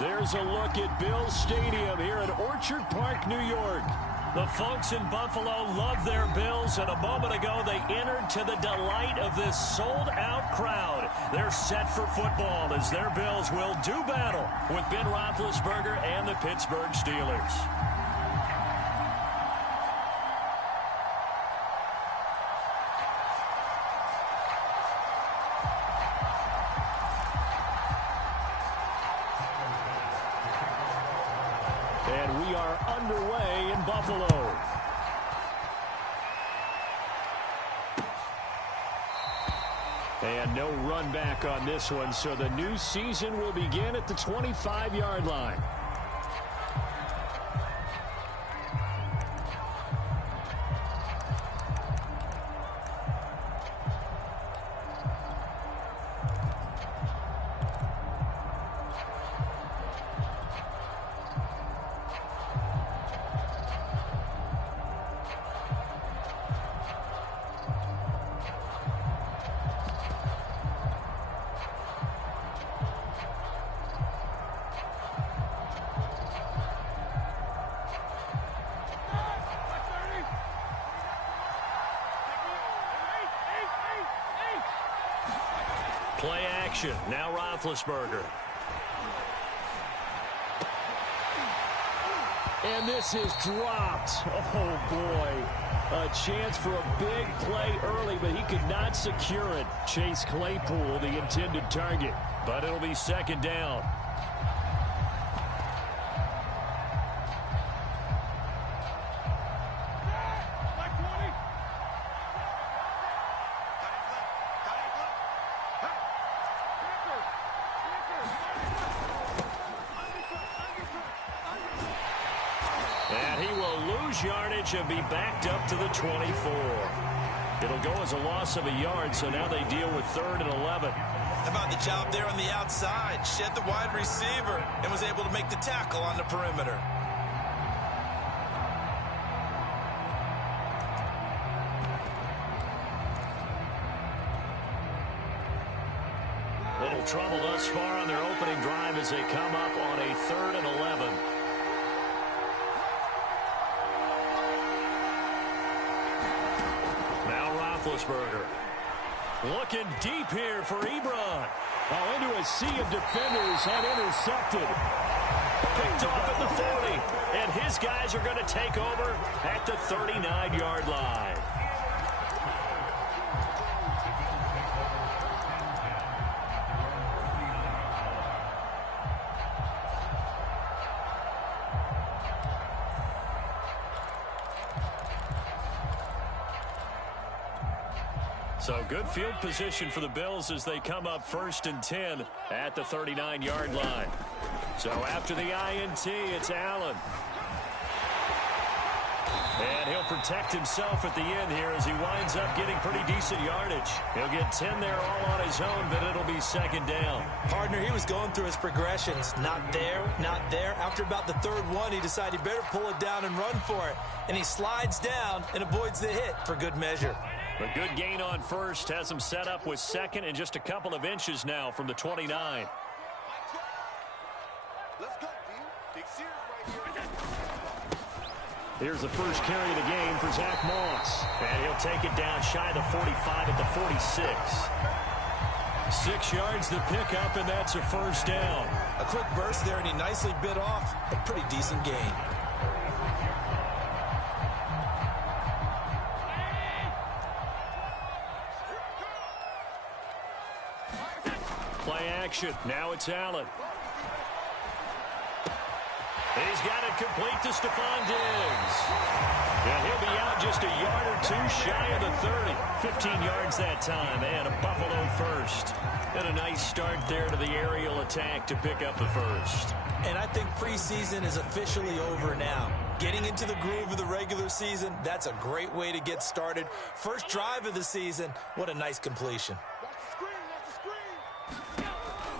There's a look at Bills Stadium here in Orchard Park, New York. The folks in Buffalo love their Bills, and a moment ago they entered to the delight of this sold-out crowd. They're set for football as their Bills will do battle with Ben Roethlisberger and the Pittsburgh Steelers. And we are underway in Buffalo. And no run back on this one, so the new season will begin at the 25-yard line. Play action. Now Roethlisberger. And this is dropped. Oh, boy. A chance for a big play early, but he could not secure it. Chase Claypool, the intended target. But it'll be second down. And he will lose yardage and be backed up to the 24. It'll go as a loss of a yard, so now they deal with 3rd and 11. How about the job there on the outside? Shed the wide receiver and was able to make the tackle on the perimeter. Little trouble thus far on their opening drive as they come up on a 3rd and 11. Roethlisberger looking deep here for Ebron. Oh, into a sea of defenders and intercepted. Picked off at the 40, and his guys are going to take over at the 39-yard line. So good field position for the Bills as they come up 1st and 10 at the 39-yard line. So after the INT, it's Allen. And he'll protect himself at the end here as he winds up getting pretty decent yardage. He'll get 10 there all on his own, but it'll be second down. Partner, he was going through his progressions. Not there, not there. After about the 3rd one, he decided he better pull it down and run for it. And he slides down and avoids the hit for good measure. A good gain on 1st has him set up with 2nd and just a couple of inches now from the 29. Here's the first carry of the game for Zach Moss. And he'll take it down shy of the 45 at the 46. 6 yards to pick up, and that's a 1st down. A quick burst there, and he nicely bit off a pretty decent gain. Play action. Now it's Allen. He's got it complete to Stephon Diggs. And he'll be out just a yard or 2 shy of the 30. 15 yards that time, and a Buffalo 1st. And a nice start there to the aerial attack to pick up the 1st. And I think preseason is officially over now. Getting into the groove of the regular season, that's a great way to get started. First drive of the season, what a nice completion.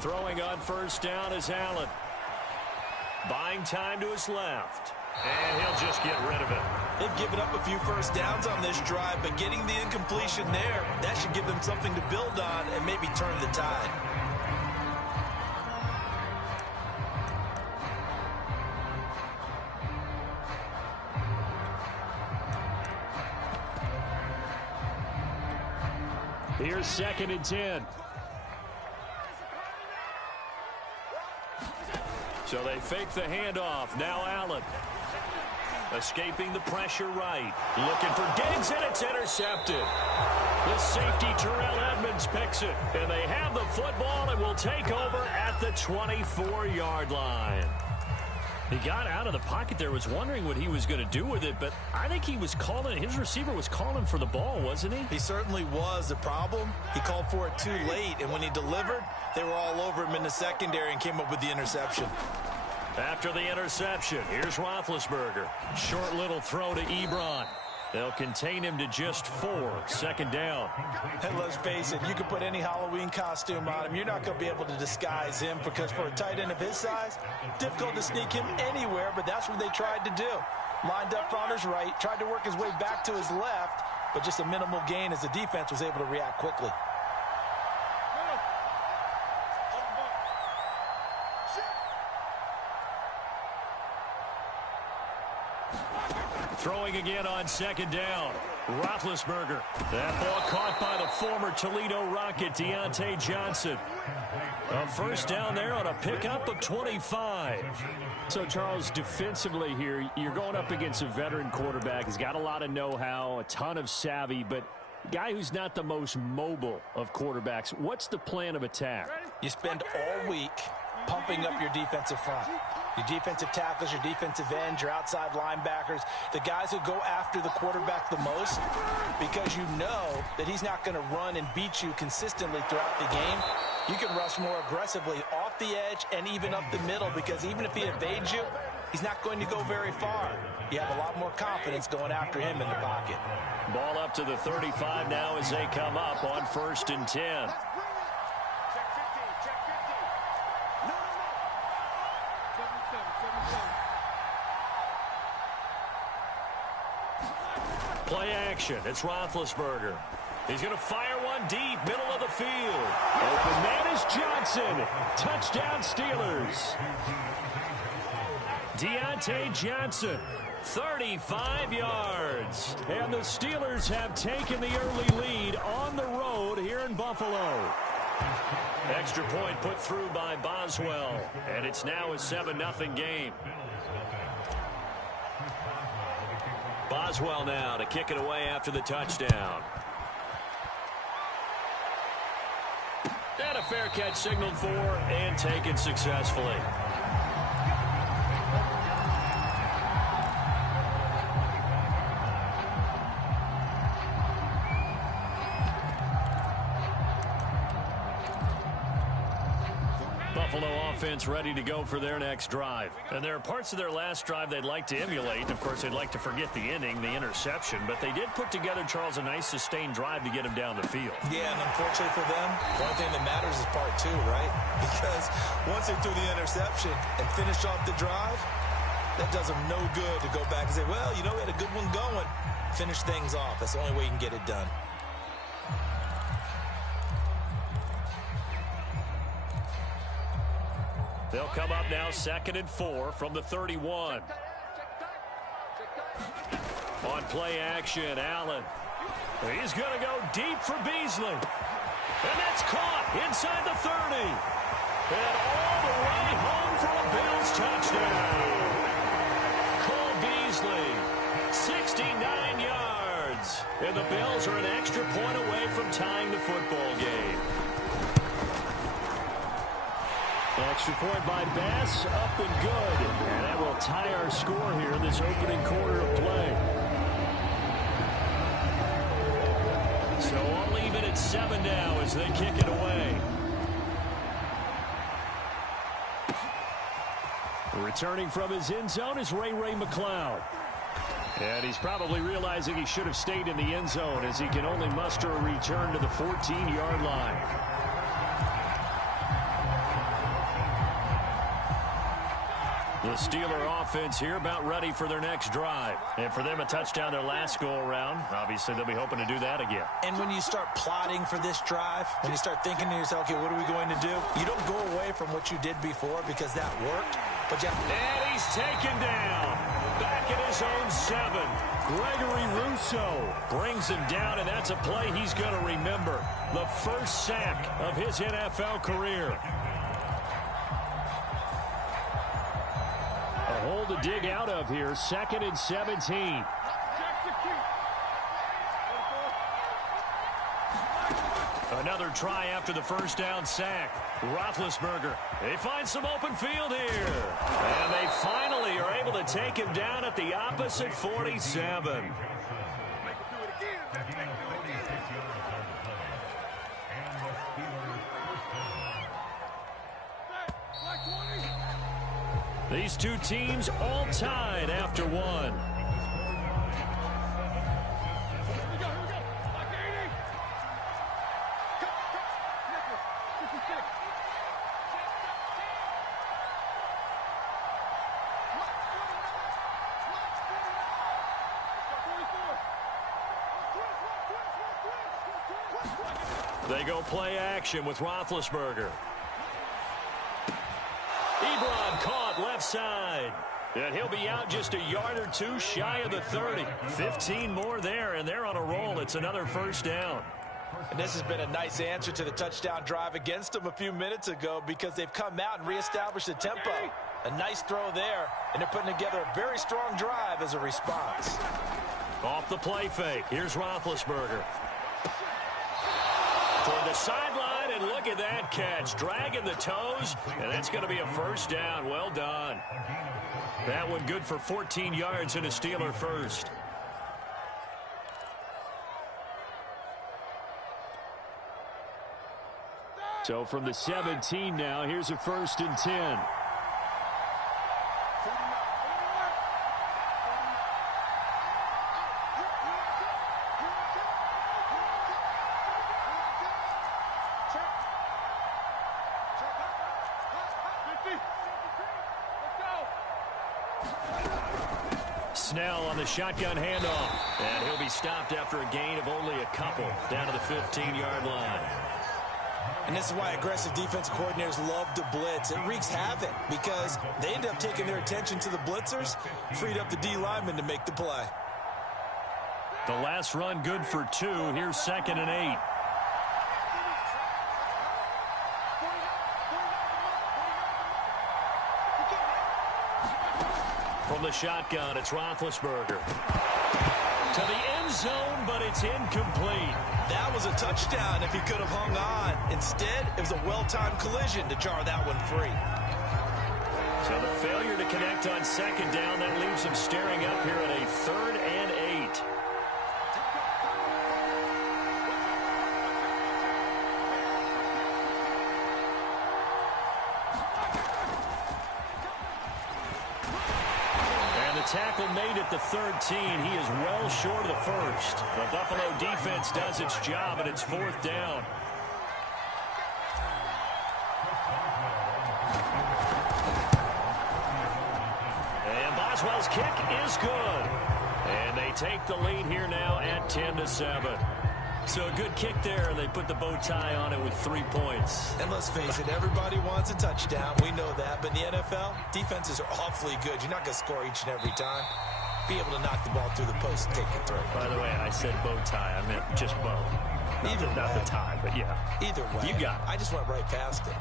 Throwing on 1st down is Allen. Buying time to his left. And he'll just get rid of it. They've given up a few 1st downs on this drive, but getting the incompletion there, that should give them something to build on and maybe turn the tide. Here's 2nd and 10. So they fake the handoff. Now Allen. Escaping the pressure right. Looking for Diggs, and it's intercepted. The safety, Terrell Edmonds, picks it. And they have the football and will take over at the 24-yard line. He got out of the pocket there, was wondering what he was going to do with it, but I think he was calling, his receiver was calling for the ball, wasn't he? He certainly was. The problem, he called for it too late, and when he delivered, they were all over him in the secondary and came up with the interception. After the interception, here's Roethlisberger. Short little throw to Ebron. They'll contain him to just 4. 2nd down. And let's face it, you can put any Halloween costume on him. You're not going to be able to disguise him because for a tight end of his size, difficult to sneak him anywhere, but that's what they tried to do. Lined up on his right, tried to work his way back to his left, but just a minimal gain as the defense was able to react quickly. Throwing again on 2nd down. Roethlisberger. That ball caught by the former Toledo Rocket, Deontay Johnson. A 1st down there on a pickup of 25. So, Charles, defensively here, you're going up against a veteran quarterback. He's got a lot of know-how, a ton of savvy, but a guy who's not the most mobile of quarterbacks. What's the plan of attack? You spend all week pumping up your defensive front. Your defensive tackles, your defensive ends, your outside linebackers, the guys who go after the quarterback the most, because you know that he's not going to run and beat you consistently throughout the game. You can rush more aggressively off the edge and even up the middle, because even if he evades you, he's not going to go very far. You have a lot more confidence going after him in the pocket. Ball up to the 35 now as they come up on 1st and 10. Play action. It's Roethlisberger. He's going to fire one deep, middle of the field. Open man is Johnson. Touchdown Steelers. Deontay Johnson, 35 yards. And the Steelers have taken the early lead on the road here in Buffalo. Extra point put through by Boswell. And it's now a 7-0 game. Boswell now to kick it away after the touchdown. And a fair catch signaled for and taken successfully. Buffalo offense ready to go for their next drive. And there are parts of their last drive they'd like to emulate. Of course, they'd like to forget the inning, the interception. But they did put together, Charles, a nice sustained drive to get him down the field. Yeah, and unfortunately for them, the only thing that matters is part 2, right? Because once they threw the interception and finished off the drive, that does them no good to go back and say, well, you know, we had a good one going. Finish things off. That's the only way you can get it done. They'll come up now 2nd and 4 from the 31. On play action, Allen. He's going to go deep for Beasley. And that's caught inside the 30. And all the way home for a Bills touchdown. Cole Beasley, 69 yards. And the Bills are an extra point away from tying the football game. Extra point by Bass, up and good. And that will tie our score here in this opening quarter of play. So all even at 7 now as they kick it away. Returning from his end zone is Ray McLeod. And he's probably realizing he should have stayed in the end zone as he can only muster a return to the 14-yard line. The Steeler offense here about ready for their next drive. And for them, a touchdown their last go-around. Obviously, they'll be hoping to do that again. And when you start plotting for this drive, when you start thinking to yourself, okay, what are we going to do? You don't go away from what you did before because that worked. But you have to... And he's taken down. Back at his own 7. Gregory Rousseau brings him down, and that's a play he's going to remember. The first sack of his NFL career. A hole to dig out of here. 2nd and 17. Another try after the first down sack. Roethlisberger. They find some open field here. And they finally are able to take him down at the opposite 47. These two teams all tied after one. They go play action with Roethlisberger. Ebron caught left side. And he'll be out just a yard or two shy of the 30. 15 more there, and they're on a roll. It's another first down. And this has been a nice answer to the touchdown drive against them a few minutes ago because they've come out and reestablished the tempo. A nice throw there, and they're putting together a very strong drive as a response. Off the play fake. Here's Roethlisberger. Toward the sideline, and look at that catch. Dragging the toes, and that's going to be a first down. Well done. That one good for 14 yards and a Steeler first. So from the 17 now, here's a 1st and 10. Snell on the shotgun handoff. And he'll be stopped after a gain of only a couple down to the 15-yard line. And this is why aggressive defensive coordinators love to blitz. It wreaks havoc because they end up taking their attention to the blitzers, freed up the D lineman to make the play. The last run good for 2. Here's 2nd and 8. From the shotgun, it's Roethlisberger. To the end zone, but it's incomplete. That was a touchdown if he could have hung on. Instead, it was a well-timed collision to jar that one free. So the failure to connect on 2nd down, that leaves him staring up here at a 3rd and 8. Tackle made at the 13. He is well short of the first. The Buffalo defense does its job, and it's 4th down. And Boswell's kick is good. And they take the lead here now at 10-7. So a good kick there, and they put the bow tie on it with 3 points. And let's face it, everybody wants a touchdown. We know that. But in the NFL, defenses are awfully good. You're not going to score each and every time. Be able to knock the ball through the post and take it through. By the way, I said bow tie. I meant just bow. Not the tie, but yeah. Either way. You got it. I just went right past it.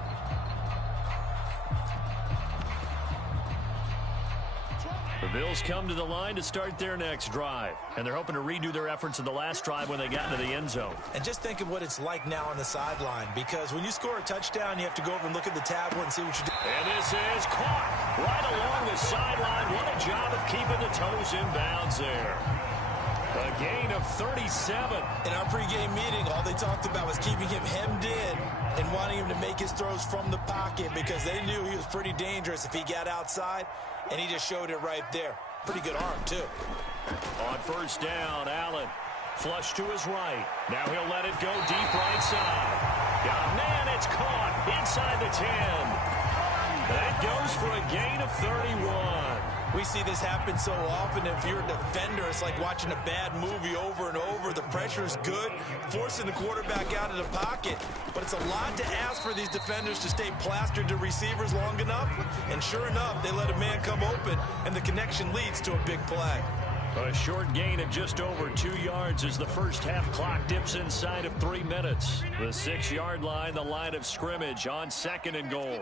The Bills come to the line to start their next drive. And they're hoping to redo their efforts in the last drive when they got into the end zone. And just think of what it's like now on the sideline. Because when you score a touchdown, you have to go over and look at the tablet and see what you do. And this is caught right along the sideline. What a job of keeping the toes in bounds there. A gain of 37. In our pregame meeting, all they talked about was keeping him hemmed in and wanting him to make his throws from the pocket because they knew he was pretty dangerous if he got outside. And he just showed it right there. Pretty good arm, too. On 1st down, Allen. Flush to his right. Now he'll let it go deep right side. Got a man, it's caught inside the 10. That goes for a gain of 31. We see this happen so often. If you're a defender, it's like watching a bad movie over and over. The pressure is good, forcing the quarterback out of the pocket. But it's a lot to ask for these defenders to stay plastered to receivers long enough. And sure enough, they let a man come open, and the connection leads to a big play. A short gain of just over 2 yards as the first half clock dips inside of 3 minutes. The 6-yard line, the line of scrimmage on 2nd and goal.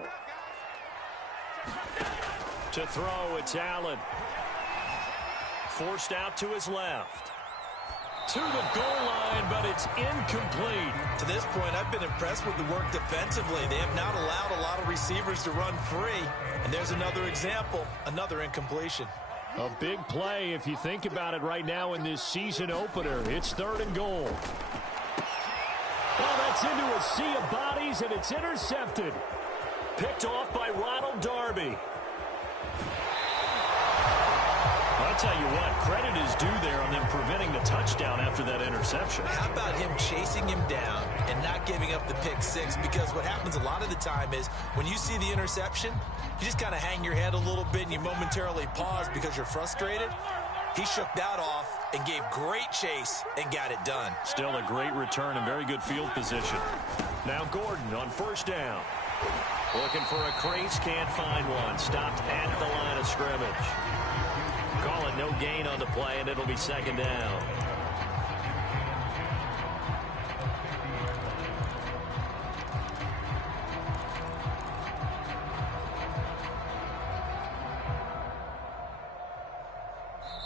To throw, it's Allen. Forced out to his left. To the goal line, but it's incomplete. To this point, I've been impressed with the work defensively. They have not allowed a lot of receivers to run free. And there's another example, another incompletion. A big play if you think about it right now in this season opener. It's 3rd and goal. Well, that's into a sea of bodies, and it's intercepted. Picked off by Ronald Darby. I'll tell you what, credit is due there on them preventing the touchdown after that interception. How about him chasing him down and not giving up the pick six? Because what happens a lot of the time is when you see the interception, you just kind of hang your head a little bit and you momentarily pause because you're frustrated. He shook that off and gave great chase and got it done. Still a great return and very good field position. Now Gordon on 1st down. Looking for a crease, can't find one. Stopped at the line of scrimmage. Call it no gain on the play, and it'll be 2nd down.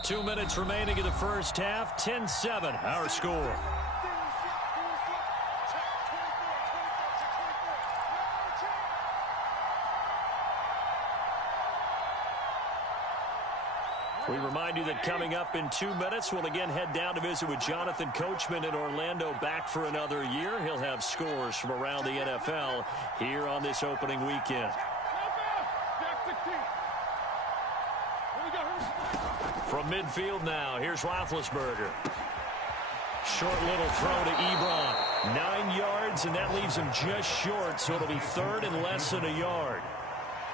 Two minutes remaining in the first half. 10-7, our score. We remind you that coming up in 2 minutes, we'll again head down to visit with Jonathan Coachman in Orlando, back for another year. He'll have scores from around the NFL here on this opening weekend. From midfield now, here's Roethlisberger. Short little throw to Ebron. 9 yards, and that leaves him just short, so it'll be 3rd and less than a yard.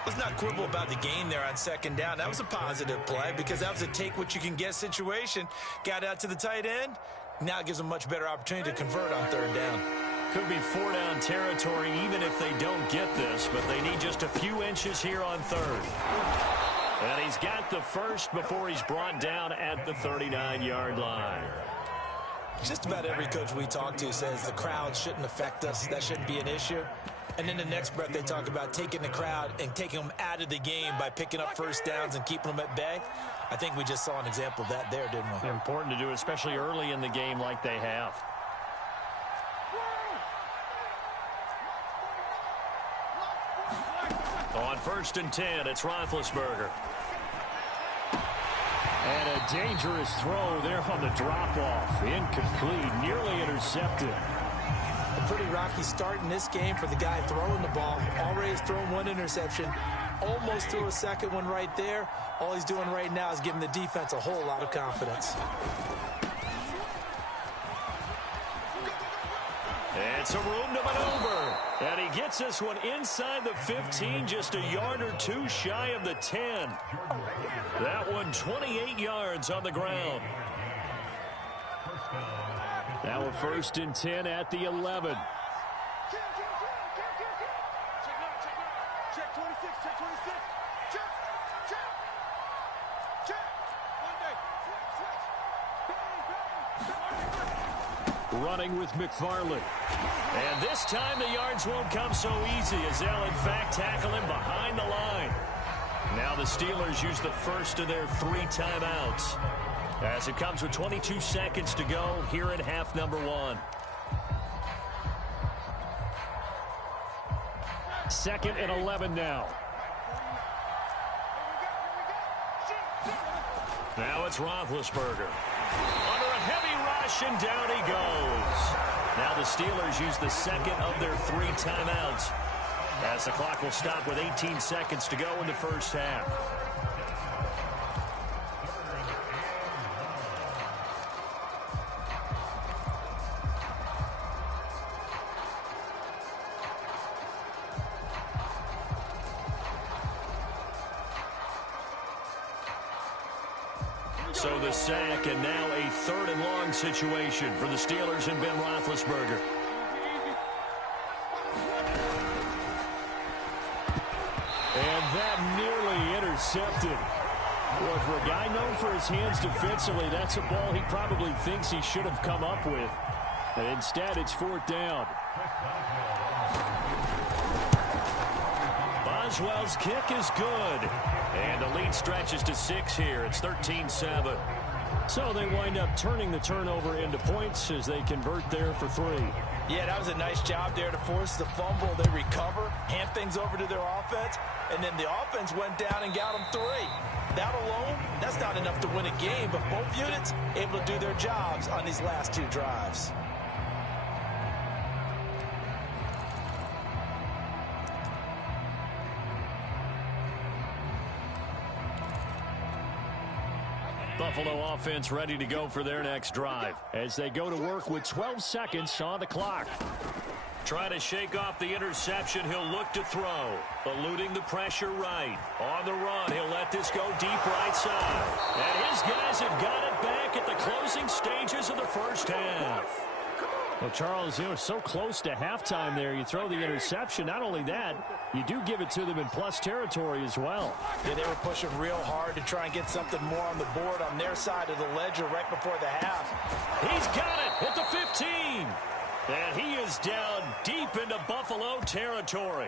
Let's not quibble about the gain there on 2nd down. That was a positive play because that was a take-what-you-can-get situation. Got out to the tight end. Now it gives them a much better opportunity to convert on 3rd down. Could be 4-down territory even if they don't get this, but they need just a few inches here on 3rd. And he's got the first before he's brought down at the 39-yard line. Just about every coach we talk to says the crowd shouldn't affect us. That shouldn't be an issue. And then the next breath they talk about taking the crowd and taking them out of the game by picking up first downs and keeping them at bay. I think we just saw an example of that there, didn't we? Important to do, especially early in the game like they have. On 1st and 10, it's Roethlisberger. And a dangerous throw there on the drop-off. Incomplete, nearly intercepted. A pretty rocky start in this game for the guy throwing the ball. Already has thrown 1 interception. Almost threw a 2nd one right there. All he's doing right now is giving the defense a whole lot of confidence. It's a room to maneuver. And he gets this one inside the 15, just a yard or 2 shy of the 10. That one 28 yards on the ground. Now a 1st and 10 at the 11. Running with McFarland. And this time the yards won't come so easy as they'll in fact tackle him behind the line. Now the Steelers use the first of their 3 timeouts as it comes with 22 seconds to go here in half number 1. 2nd and 11 now. Now it's Roethlisberger. Under a heavy rush, and down he goes. Now the Steelers use the 2nd of their 3 timeouts as the clock will stop with 18 seconds to go in the first half. So the sack, and now a 3rd and long situation for the Steelers and Ben Roethlisberger. And that nearly intercepted. Boy, for a guy known for his hands defensively, that's a ball he probably thinks he should have come up with. And instead, it's 4th down. Boswell's kick is good. And the lead stretches to 6 here. It's 13-7. So they wind up turning the turnover into points as they convert there for 3. Yeah, that was a nice job there to force the fumble. They recover, hand things over to their offense, and then the offense went down and got them 3. That alone, that's not enough to win a game, but both units able to do their jobs on these last 2 drives. Buffalo offense ready to go for their next drive as they go to work with 12 seconds on the clock. Trying to shake off the interception, he'll look to throw. Eluding the pressure right. On the run, he'll let this go deep right side. And his guys have got it back at the closing stages of the first half. Well, Charles, you know, so close to halftime there. You throw the interception. Not only that, you do give it to them in plus territory as well. Yeah, they were pushing real hard to try and get something more on the board on their side of the ledger right before the half. He's got it at the 15. And he is down deep into Buffalo territory.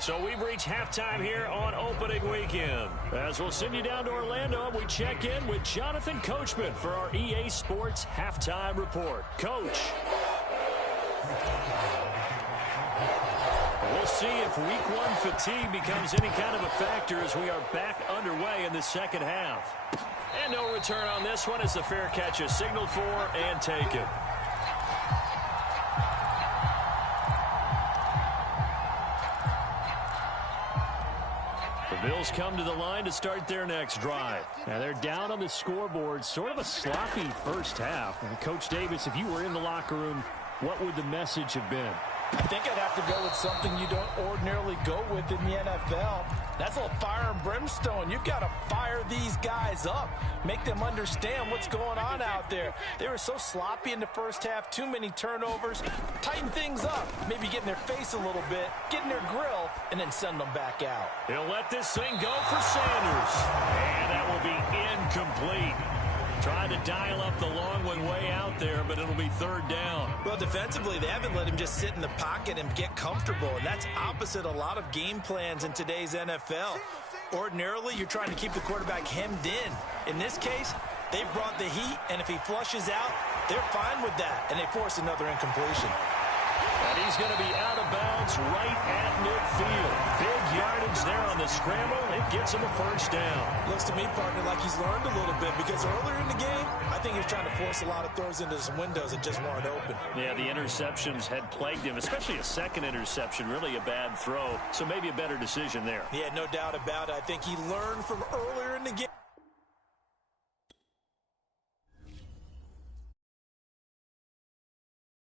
So we've reached halftime here on opening weekend. As we'll send you down to Orlando, we check in with Jonathan Coachman for our EA Sports Halftime Report. Coach. We'll see if Week 1 fatigue becomes any kind of a factor as we are back underway in the second half. And no return on this one as the fair catch is signaled for and taken. The Bills come to the line to start their next drive. Now they're down on the scoreboard, sort of a sloppy first half. And Coach Davis, if you were in the locker room, what would the message have been? I think I'd have to go with something you don't ordinarily go with in the NFL. That's a little fire and brimstone. You've got to fire these guys up. Make them understand what's going on out there. They were so sloppy in the first half. Too many turnovers. Tighten things up. Maybe get in their face a little bit. Get in their grill. And then send them back out. He'll let this thing go for Sanders. And that will be incomplete. Trying to dial up the long one way out there, but it'll be 3rd down. Well, defensively, they haven't let him just sit in the pocket and get comfortable, and that's opposite a lot of game plans in today's NFL. Ordinarily, you're trying to keep the quarterback hemmed in. In this case, they brought the heat, and if he flushes out, they're fine with that, and they force another incompletion. And he's going to be out of bounds right at midfield. Big yardage there on the scramble. It gets him a 1st down. Looks to me, partner, like he's learned a little bit because earlier in the game, I think he was trying to force a lot of throws into some windows that just weren't open. Yeah, the interceptions had plagued him, especially a second interception, really a bad throw. So maybe a better decision there. Yeah, no doubt about it. I think he learned from earlier in the game.